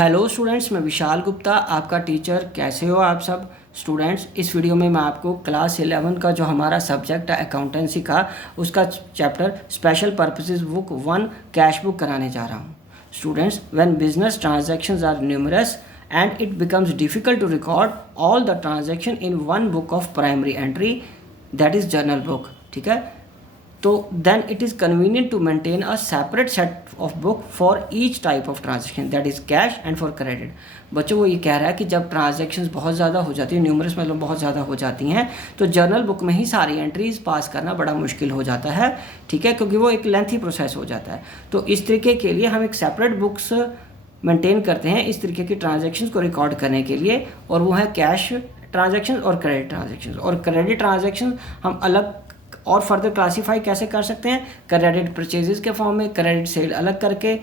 Hello students, मैं विशाल गुप्ता आपका teacher. कैसे हो आप सब स्टूडेंट्स। इस वीडियो में मैं आपको क्लास 11 का जो हमारा सब्जेक्ट है अकाउंटेंसी का, उसका chapter special purposes book 1 cash book कराने जा रहा हूँ। Students, when business transactions are numerous and it becomes difficult to record all the transaction in one book of primary entry, that is journal book। ठीक है, तो then it is convenient to maintain a separate set of book for each type of transaction, that is cash and for credit। बच्चों, वो ये कह रहा है कि जब ट्रांजेक्शन्स बहुत ज़्यादा हो जाती है, न्यूमरस मतलब बहुत ज़्यादा हो जाती हैं, तो जर्नल बुक में ही सारी एंट्रीज पास करना बड़ा मुश्किल हो जाता है। ठीक है, क्योंकि वो एक लेंथी प्रोसेस हो जाता है। तो इस तरीके के लिए हम एक सेपरेट बुक्स मेंटेन करते हैं इस तरीके की ट्रांजैक्शंस को रिकॉर्ड करने के लिए, और वो है कैश ट्रांजैक्शंस और क्रेडिट ट्रांजैक्शंस। और क्रेडिट ट्रांजैक्शंस हम अलग और फर्दर क्लासीफाई कैसे कर सकते हैं, क्रेडिट परचेजेस के फॉर्म में, क्रेडिट सेल अलग करके,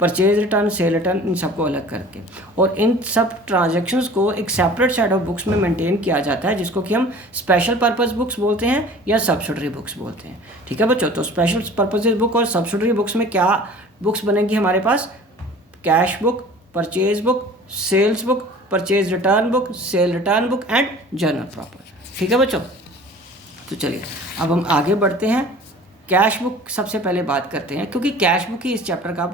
परचेज रिटर्न, सेल रिटर्न, इन सबको अलग करके। और इन सब ट्रांजैक्शंस को एक सेपरेट सेट ऑफ बुक्स में मेंटेन किया जाता है, जिसको कि हम स्पेशल पर्पस बुक्स बोलते हैं या सब्सिडरी बुक्स बोलते हैं। ठीक है बच्चों, तो स्पेशल पर्पस बुक और सब्सिडरी बुक्स में क्या बुक्स बनेंगी हमारे पास? Cash book, purchase book, sales book, purchase return book, sale return book and journal proper. ठीक है बच्चों, तो चलिए अब हम आगे बढ़ते हैं। कैश बुक सबसे पहले बात करते हैं, क्योंकि कैश बुक ही इस चैप्टर का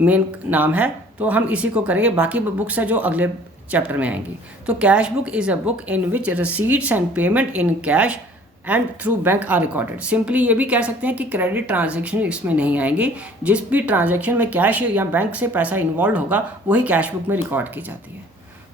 मेन नाम है, तो हम इसी को करेंगे। बाकी बुक्स है जो अगले चैप्टर में आएंगी। तो cash book is a book in which receipts and payment in cash and through bank are recorded. Simply ये भी कह सकते हैं कि क्रेडिट ट्रांजैक्शन इसमें नहीं आएंगी। जिस भी ट्रांजैक्शन में कैश या बैंक से पैसा इन्वॉल्व होगा वही कैश बुक में रिकॉर्ड की जाती है।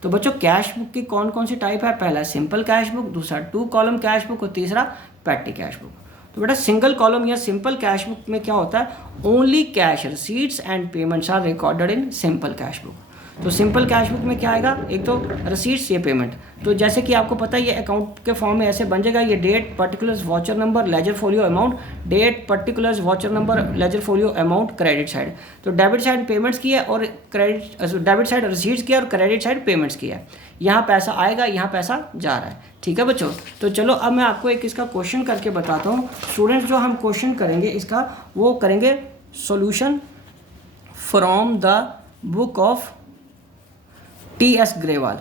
तो बच्चों, कैश बुक की कौन कौन सी टाइप है? पहला सिंपल कैश बुक, दूसरा 2 कॉलम कैश बुक और तीसरा पैटी कैश बुक। तो बेटा, सिंगल कॉलम या सिंपल कैश बुक में क्या होता है? Only cash receipts and payments are recorded in simple cash book. तो सिंपल कैश बुक में क्या आएगा? एक तो रिसीट्स, ये पेमेंट। तो जैसे कि आपको पता है ये अकाउंट के फॉर्म में ऐसे बन जाएगा, ये date, particulars, voucher number, ledger folio amount, date, particulars, voucher number, ledger folio amount, credit side. तो डेबिट साइड पेमेंट्स की है और डेबिट साइड रिसीट्स की है और क्रेडिट साइड पेमेंट्स की है। यहाँ पैसा आएगा, यहाँ पैसा जा रहा है। ठीक है बच्चों, तो चलो अब मैं आपको एक इसका क्वेश्चन करके बताता हूँ। स्टूडेंट्स, जो हम क्वेश्चन करेंगे इसका, वो करेंगे solution from the book of T.S.. Grewal.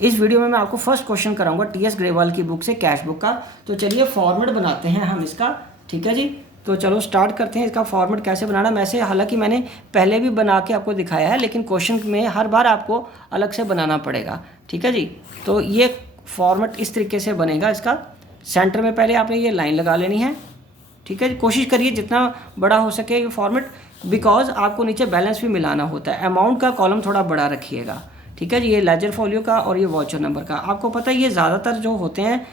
इस वीडियो में मैं आपको फर्स्ट क्वेश्चन कराऊंगा टी.एस. ग्रेवाल की बुक से, कैश बुक का। तो चलिए फॉर्मेट बनाते हैं हम इसका। ठीक है जी, तो चलो स्टार्ट करते हैं। इसका फॉर्मेट कैसे बनाना, वैसे हालांकि मैंने पहले भी बना के आपको दिखाया है, लेकिन क्वेश्चन में हर बार आपको अलग से बनाना पड़ेगा। ठीक है जी, तो ये फॉर्मेट इस तरीके से बनेगा इसका। सेंटर में पहले आपने ये लाइन लगा लेनी है। ठीक है जी, कोशिश करिए जितना बड़ा हो सके ये फॉर्मेट, बिकॉज आपको नीचे बैलेंस भी मिलाना होता है। अमाउंट का कॉलम थोड़ा बड़ा रखिएगा। ठीक है जी, ये लेजर फोलियो का और ये वॉचर नंबर का। आपको पता है ये ज़्यादातर जो होते हैं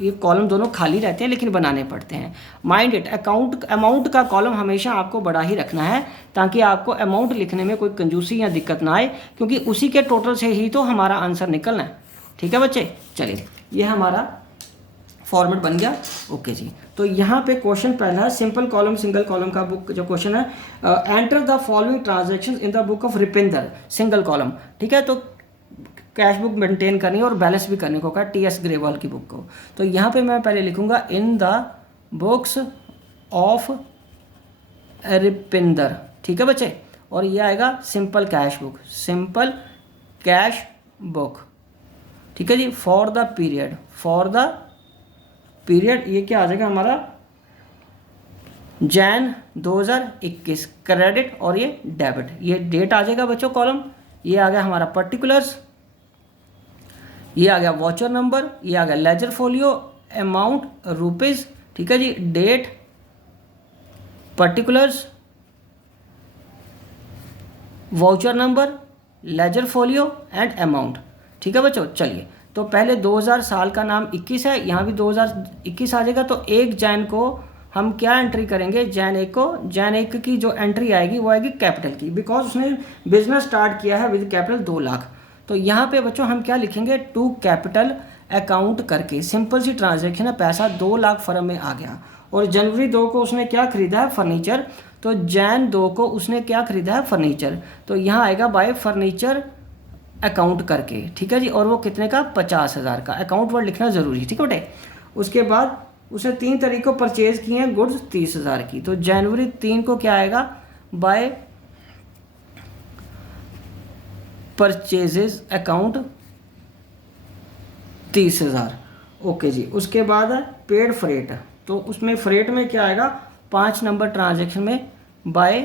ये कॉलम दोनों खाली रहते हैं, लेकिन बनाने पड़ते हैं। माइंड इट, अमाउंट का कॉलम हमेशा आपको बड़ा ही रखना है, ताकि आपको अमाउंट लिखने में कोई कंजूसी या दिक्कत ना आए, क्योंकि उसी के टोटल से ही तो हमारा आंसर निकलना है। ठीक है बच्चे, चलिए ये हमारा फॉर्मेट बन गया। ओके जी, तो यहाँ पे क्वेश्चन पहला है, सिंपल कॉलम सिंगल कॉलम का बुक जो क्वेश्चन है, enter the following transactions in the book of Ripinder, single column. ठीक है, तो कैश बुक मेंटेन करनी है और बैलेंस भी करने को कहा टी.एस. ग्रेवाल की बुक को। तो यहाँ पे मैं पहले लिखूंगा इन द बुक्स ऑफ रिपिंदर। ठीक है बच्चे, और ये आएगा simple cash book, simple cash book. ठीक है जी, फॉर द पीरियड ये क्या आ जाएगा हमारा? जैन 2021, क्रेडिट और ये डेबिट, ये डेट आ जाएगा बच्चों कॉलम। ये आ गया हमारा पर्टिकुलर्स, ये आ गया वॉचर नंबर, ये आ गया लेजर फोलियो अमाउंट रुपीज़। ठीक है जी, date, particulars, voucher number, ledger folio and amount. ठीक है बच्चों, चलिए तो पहले 2000 साल का नाम 21 है, यहाँ भी 2021 आ जाएगा। तो 1 जैन को हम क्या एंट्री करेंगे? जैन 1 को, जैन 1 की जो एंट्री आएगी वो आएगी कैपिटल की, बिकॉज उसने बिजनेस स्टार्ट किया है विद कैपिटल 2 लाख। तो यहाँ पे बच्चों हम क्या लिखेंगे? टू कैपिटल अकाउंट करके, सिंपल सी ट्रांजैक्शन है, पैसा 2 लाख फर्म में आ गया। और जनवरी 2 को उसने क्या खरीदा है? फर्नीचर। तो जैन 2 को उसने क्या खरीदा है? फर्नीचर। तो यहाँ आएगा बाय फर्नीचर अकाउंट करके। ठीक है जी, और वो कितने का? 50,000 का। अकाउंट वर्ड लिखना ज़रूरी है। ठीक है बेटे, उसके बाद उसे 3 तारीख को परचेज किए हैं गुड्स 30,000 की। तो जनवरी 3 को क्या आएगा? By purchases account 30,000। ओके जी। उसके बाद है पेड फ्रेट, तो उसमें फ्रेट में क्या आएगा, 5 नंबर ट्रांजैक्शन में बाय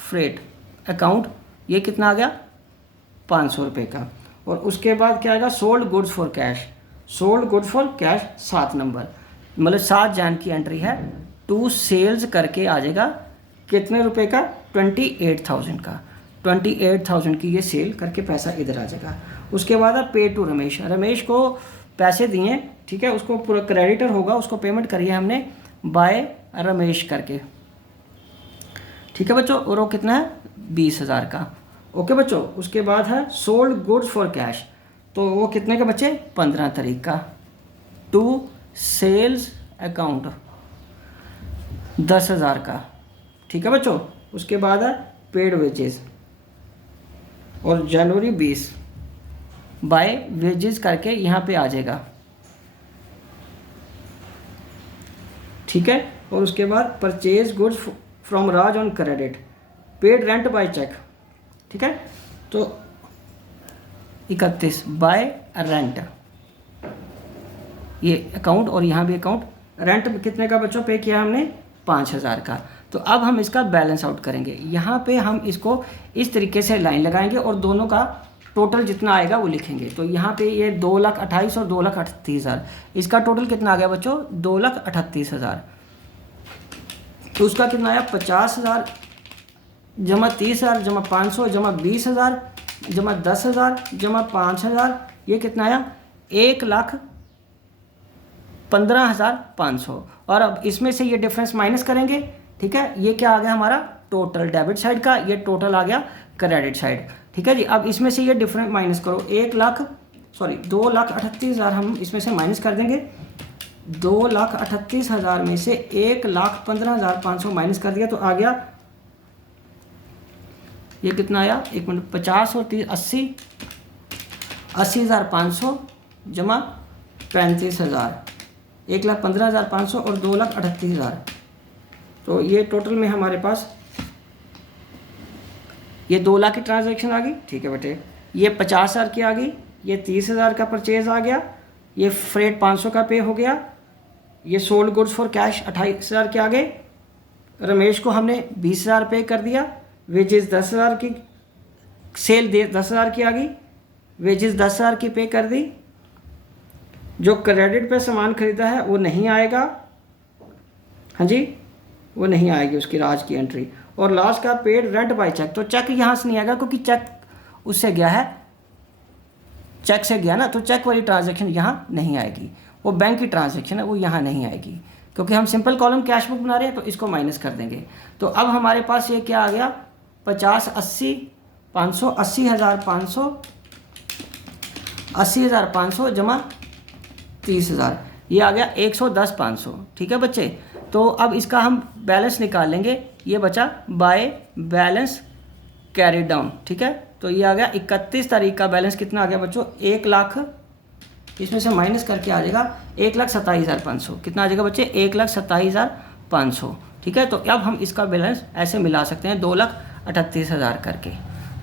फ्रेट अकाउंट, ये कितना आ गया 500 रुपये का। और उसके बाद क्या आएगा, sold goods for cash, sold goods for cash 7 number, मतलब 7 जान की एंट्री है, टू सेल्स करके आ जाएगा कितने रुपए का, 28,000 का, 28,000 की ये सेल करके पैसा इधर आ जाएगा। उसके बाद है पे टू रमेश, रमेश को पैसे दिए, ठीक है, उसको पूरा क्रेडिटर होगा, उसको पेमेंट करी है हमने बाय रमेश करके, ठीक है बच्चों, और वो कितना है 20,000 का। ओके बच्चों। उसके बाद है सोल्ड गुड्स फॉर कैश, तो वो कितने का बच्चे, 15 तारीख का, टू सेल्स अकाउंट 10,000 का, ठीक है बच्चों। उसके बाद है पेड वेजेस, और जनवरी 20 बाय वेजेस करके यहाँ पे आ जाएगा, ठीक है। और उसके बाद purchase goods from Raj on credit, paid rent by cheque, ठीक है। तो 31 बाय रेंट, ये अकाउंट, और यहाँ भी अकाउंट, रेंट कितने का बच्चों पे किया हमने 5,000 का। तो अब हम इसका बैलेंस आउट करेंगे, यहाँ पे हम इसको इस तरीके से लाइन लगाएंगे और दोनों का टोटल जितना आएगा वो लिखेंगे। तो यहाँ पे ये 2,28,000 और 2,38,000, इसका टोटल कितना आ गया बच्चों, 2,38,000। तो उसका कितना आया, 50,000 जमा 30,000 जमा 500 जमा 20,000 जमा 10,000 जमा 5,000, ये कितना आया 1,15,500। और अब इसमें से ये डिफरेंस माइनस करेंगे, ठीक है, ये क्या आ गया हमारा टोटल डेबिट साइड का, ये टोटल आ गया क्रेडिट साइड, ठीक है जी। अब इसमें से ये डिफरेंस माइनस करो, 2,38,000 हम इसमें से माइनस कर देंगे, 2,38,000 में से 1,15,500 माइनस कर दिया, तो आ गया, ये कितना आया, 1 मिनट, 50 और 30 80,500 जमा 35,000, 1,15,500 और 2,38,000, तो ये टोटल में हमारे पास ये 2 लाख की ट्रांजैक्शन आ गई, ठीक है बेटे। ये 50,000 की आ गई, ये 30,000 का परचेज आ गया, ये फ्रेट 500 का पे हो गया, ये सोल्ड गुड्स फॉर कैश 28,000 के आ गए, रमेश को हमने 20,000 पे कर दिया, वेजेस 10,000 की, सेल 10,000 की आ गई, वेजेस 10,000 की पे कर दी, जो क्रेडिट पे सामान खरीदा है वो नहीं आएगा, हाँ जी, वो नहीं आएगी उसकी राज की एंट्री। और लास्ट का पेड रेंट बाय चेक, तो चेक यहाँ से नहीं आएगा क्योंकि चेक उससे गया है, चेक से गया ना, तो चेक वाली ट्रांजैक्शन यहाँ नहीं आएगी, वो बैंक की ट्रांजैक्शन है, वो यहाँ नहीं आएगी, क्योंकि हम सिंपल कॉलम कैश बुक बना रहे हैं, तो इसको माइनस कर देंगे। तो अब हमारे पास ये क्या आ गया, 50, 80, 500, 80,500, 80,500 जमा 30,000, ये आ गया 110,500, ठीक है बच्चे। तो अब इसका हम बैलेंस निकाल लेंगे, ये बचा बाय बैलेंस कैरी डाउन, ठीक है। तो ये आ गया 31 तारीख का बैलेंस कितना आ गया बच्चों, 1 लाख, इसमें से माइनस करके आ जाएगा 1,27,500, कितना आ जाएगा बच्चे, 1,27,500, ठीक है। तो अब हम इसका बैलेंस ऐसे मिला सकते हैं, 2,38,000 करके,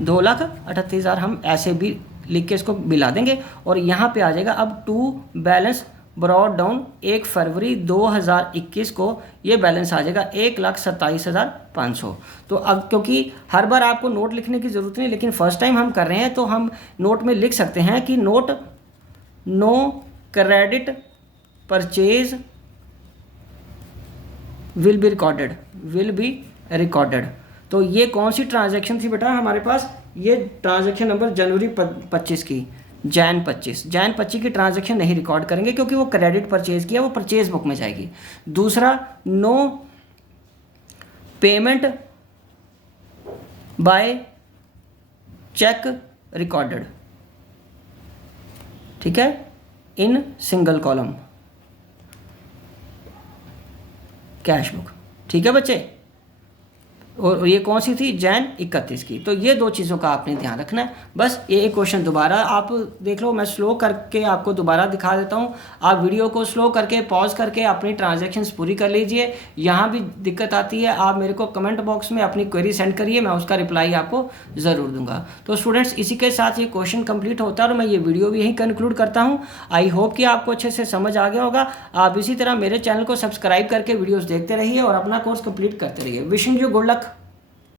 2,38,000 हम ऐसे भी लिख के इसको मिला देंगे, और यहाँ पे आ जाएगा अब टू बैलेंस ब्रॉड डाउन 1 फरवरी 2021 को ये बैलेंस आ जाएगा 1,27,500। तो अब क्योंकि हर बार आपको नोट लिखने की ज़रूरत नहीं, लेकिन फर्स्ट टाइम हम कर रहे हैं, तो हम नोट में लिख सकते हैं कि note no credit purchase will be recorded. तो ये कौन सी ट्रांजैक्शन थी बेटा हमारे पास, ये ट्रांजैक्शन नंबर जनवरी 25 की, जैन 25 की ट्रांजैक्शन नहीं रिकॉर्ड करेंगे क्योंकि वो क्रेडिट परचेज किया, वो परचेज बुक में जाएगी। दूसरा, no payment by cheque recorded, ठीक है, in single column cash book, ठीक है बच्चे। और ये कौन सी थी, जैन 31 की। तो ये दो चीज़ों का आपने ध्यान रखना है। बस ये एक क्वेश्चन दोबारा आप देख लो, मैं स्लो करके आपको दोबारा दिखा देता हूँ। आप वीडियो को स्लो करके पॉज करके अपनी ट्रांजैक्शंस पूरी कर लीजिए। यहाँ भी दिक्कत आती है, आप मेरे को कमेंट बॉक्स में अपनी क्वेरी सेंड करिए, मैं उसका रिप्लाई आपको ज़रूर दूंगा। तो स्टूडेंट्स, इसी के साथ ये क्वेश्चन कंप्लीट होता है और मैं ये वीडियो भी यहीं कंक्लूड करता हूँ। आई होप कि आपको अच्छे से समझ आ गया होगा। आप इसी तरह मेरे चैनल को सब्सक्राइब करके वीडियोज़ देखते रहिए और अपना कोर्स कंप्लीट करते रहिए। Wishing you good luck.